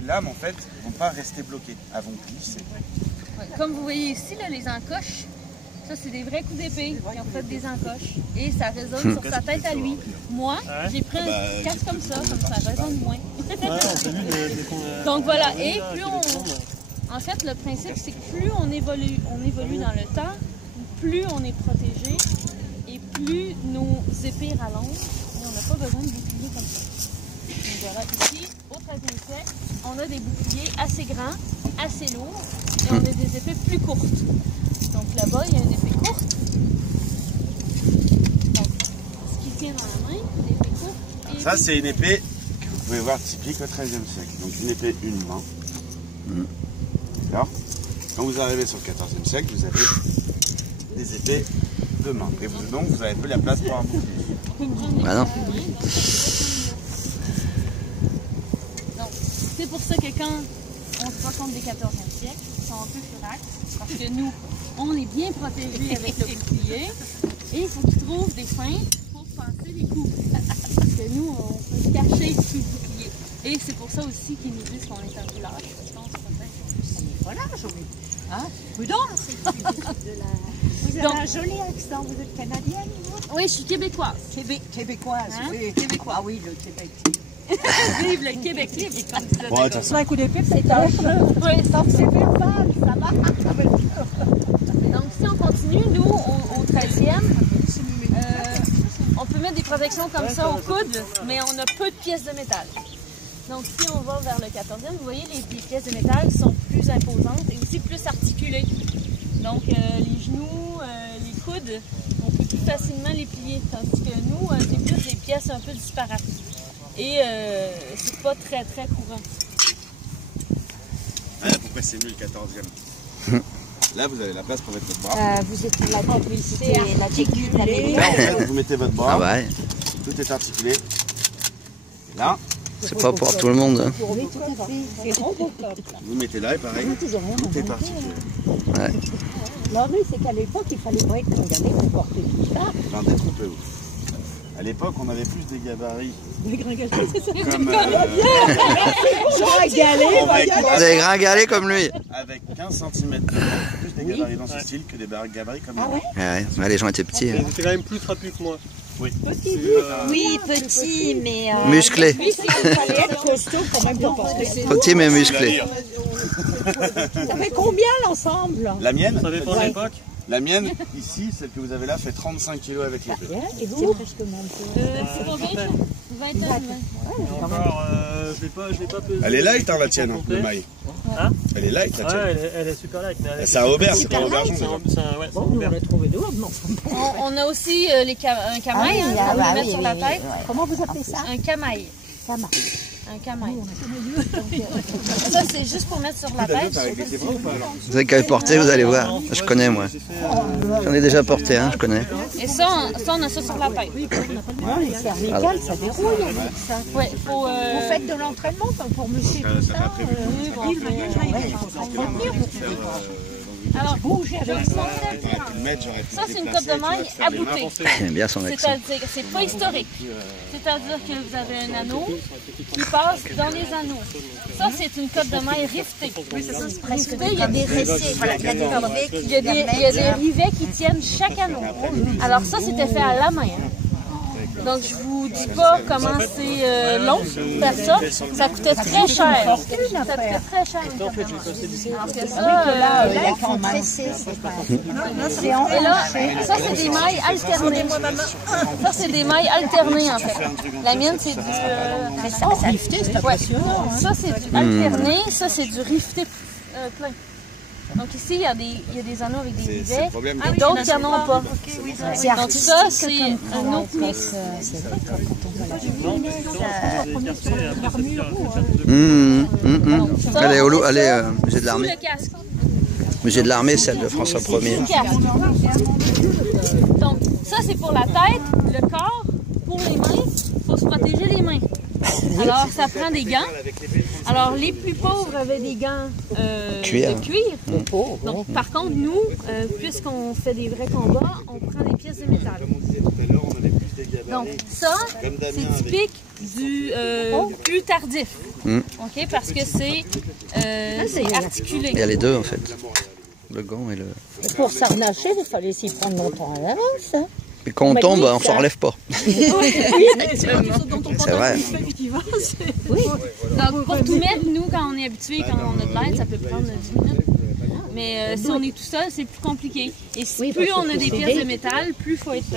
les lames, en fait, ne vont pas rester bloquées. Elles vont glisser. Ouais, comme vous voyez ici, là, les encoches, ça, c'est des vrais coups d'épée qui ont fait des encoches. Et ça résonne sur sa tête à lui. Moi, j'ai pris un casque comme ça résonne moins. Donc voilà, et plus on... En fait, le principe, c'est que plus on évolue dans le temps, plus on est protégé et plus nos épées rallongent. Et on n'a pas besoin de boucliers comme ça. Donc voilà, ici, au XIIIe siècle, on a des boucliers assez grands, assez lourds, et on a des épées plus courtes. Donc là-bas, il y a une épée courte. Donc, ce qui tient dans la main, l'épée courte. Et ça, c'est une épée que vous pouvez voir typique au XIIIe siècle. Donc une épée, une main. Alors, quand vous arrivez sur le XIVe siècle, vous avez des épées de main. Et vous, donc, vous avez peu la place pour un bouclier. Bah non. Donc, c'est pour ça que quand on se raconte des 14e siècle, ils sont un peu furax, parce que nous, on est bien protégés avec le bouclier, et il faut qu'ils trouvent des feintes pour passer les coups. Parce que nous, on peut se cacher sous le bouclier. Et c'est pour ça aussi qu'ils nous disent qu'on est un peu lâche, parce qu'on se protège un peu. Voilà, hein? Prudent. Vous avez un joli accent, vous êtes canadienne, vous? Oui, je suis québécoise. Québécoise, Hein? oui. Québécois. Ah oui, le Québec. Vive le Québec libre, comme disait Bon, de toute façon, Un coup d'épée, c'est un jeu. Oui, C'est verbal, ça va. donc si on continue, nous, au 13e, on peut mettre des protections comme ça au coude, mais on a peu de pièces de métal. Donc si on va vers le 14e, vous voyez, les pièces de métal sont plus imposantes et aussi plus articulées. Donc les genoux, les coudes, on peut plus facilement les plier, tandis que nous, c'est plus des pièces un peu disparates. Et c'est pas très très courant. voilà pourquoi c'est mieux le 14e. Là, vous avez la place pour mettre votre bras. Vous êtes la publicité, la technique, la Là, en fait, vous mettez votre bras. Ah ouais, Tout est articulé. Et là, c'est pas pour tout le monde. Hein. Oui, tout à fait. C'est Robocop. vous mettez là et pareil, tout est articulé. Ouais. Non, mais c'est qu'à l'époque, il fallait pas être condamné pour porter tout ça. Enfin, détrompez vous. À l'époque, on avait plus des gabarits. Des gringalets, c'est ça. Comme, Des gringalés comme lui. avec 15 cm de long, plus des gabarits dans ce style que des gabarits comme Ah moi. ouais? Ouais, les gens étaient petits. Hein. Ils étaient quand même plus trapus que moi. Oui. Oui, petit, mais... Musclés. Il fallait être costaud quand même pour porter ça. Petits mais musclés. Ça fait combien l'ensemble? La mienne, Ça dépend de l'époque. la mienne, ici, celle que vous avez là, fait 35 kg avec l'épée. Et vous? C'est pas 20 ans. Encore, je l'ai pas pesé. Elle est light, hein, la tienne, hein, le maille. Hein? Elle est light, la tienne. Ouais, elle est super light. Mais C'est un aubert, c'est pas un aubergeon. c'est déjà. ouais, Bon, nous, on a trouvé deux, mais On a aussi un camail, Ah oui, hein, ah on bah peut mettre oui, sur oui, la oui, tête. oui. Comment vous appelez ça? Un camail. Ça marche. Un camail. Ça, c'est juste pour mettre sur la tête. Avec les bras ou pas alors? Vous avez qu'à le porter, vous allez voir. Je connais moi. J'en ai déjà porté un, je connais. Et ça, on a ça sur la tête. Non, les cervicales, ça déroule avec ça. Ouais, faut, Vous faites de l'entraînement pour muscler tout Ça ça? m'a prévu. alors, Bouger avec ça. J'aurais pu le mettre, j'aurais pu ça, le c'est une déplacer, cote de maille tu vois, à faire des mains. bouter. J'aime bien son accent. C'est-à-dire, c'est pas historique. C'est-à-dire que vous avez un anneau qui passe dans les anneaux. Ça, c'est une cote de maille rivetée. Oui, c'est ça, c'est presque rivetée. Il y a des rivets. Voilà, il y a des rivets qui il y a des rivets qui tiennent chaque anneau. Alors ça, c'était fait à la main. Donc, je vous dis pas comment c'est long faire ça. Ça coûtait très cher. Ça coûtait très cher. Alors que ça, Là, ils font tresser, c'est pas... et là, ça, c'est des mailles alternées. Ça, c'est des mailles alternées, en fait. La mienne, c'est du... rifté, c'est impressionnant. Ça, c'est du alterné. Ça, c'est du rifté plein. Donc ici, il y a des anneaux avec des C'est le rivets. problème. Et d'autres qui n'en ont pas. C'est Donc artistique ça, c'est un comme autre mix. c'est vrai que quand on voit la Elle est au loup, elle est musée de Sous l'armée. le casque. Musée de l'armée, celle de François Ier. Donc, ça, c'est pour la tête, le corps. Pour les mains, il faut se protéger les mains. Alors, ça prend des gants. Alors, les plus pauvres avaient des gants Cuir. de cuir. Donc, par contre, nous, puisqu'on fait des vrais combats, on prend des pièces de métal. Comme on disait tout à l'heure, on avait plus des gabarits. Donc, ça, c'est typique du plus tardif. OK? Parce que c'est articulé. Il y a les deux en fait. Le gant et le... Et pour s'arnacher, il fallait s'y prendre longtemps à l'avance. Hein. Et quand on tombe, on s'en relève pas. C'est vrai. Oui. Donc, pour tout mettre, nous, quand on est habitué, quand on a de l'aide, ça peut prendre 10 minutes. Mais si on est tout seul, c'est plus compliqué. Et plus on a des pièces de métal, plus il faut être...